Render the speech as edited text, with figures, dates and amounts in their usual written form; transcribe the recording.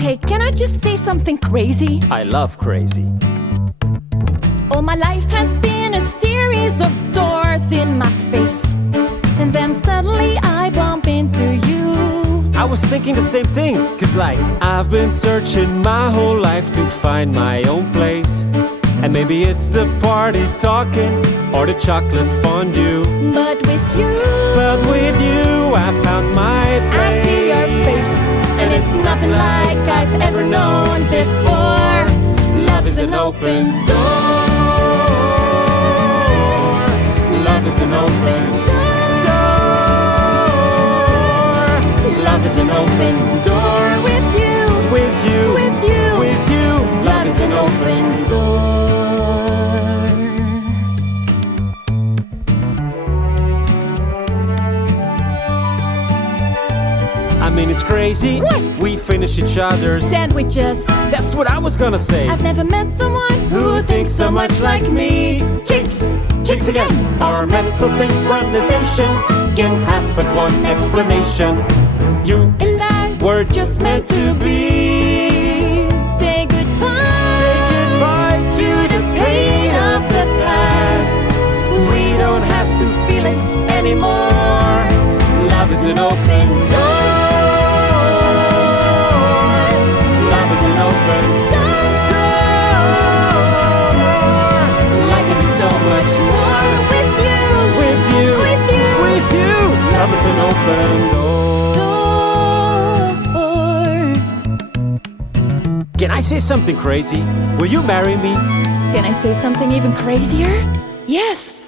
Okay, can I just say something crazy? I love crazy. All my life has been a series of doors in my face, and then suddenly I bump into you. I was thinking the same thing, 'cause like I've been searching my whole life to find my own place. And maybe it's the party talking or the chocolate fondue. But with you I found my place. I see your face, and it's nothing like I've ever known before. Love is an open door. Love is an open door. Love is an open door with you. With you, With you. with you. Love is an open door. I mean, it's crazy. What? We finish each other's. Sandwiches. That's what I was gonna say. I've never met someone Who thinks so much like me? Chicks, Chicks again. Our mental synchronization can have but one explanation. You and I were just meant to be. Say goodbye. Say goodbye to the pain of the past. We don't have to feel it anymore. Love is an open door. Love is an open door. Life can be so much more With you. with you. With you. With you. Love is an open door. Can I say something crazy? Will you marry me? Can I say something even crazier? Yes.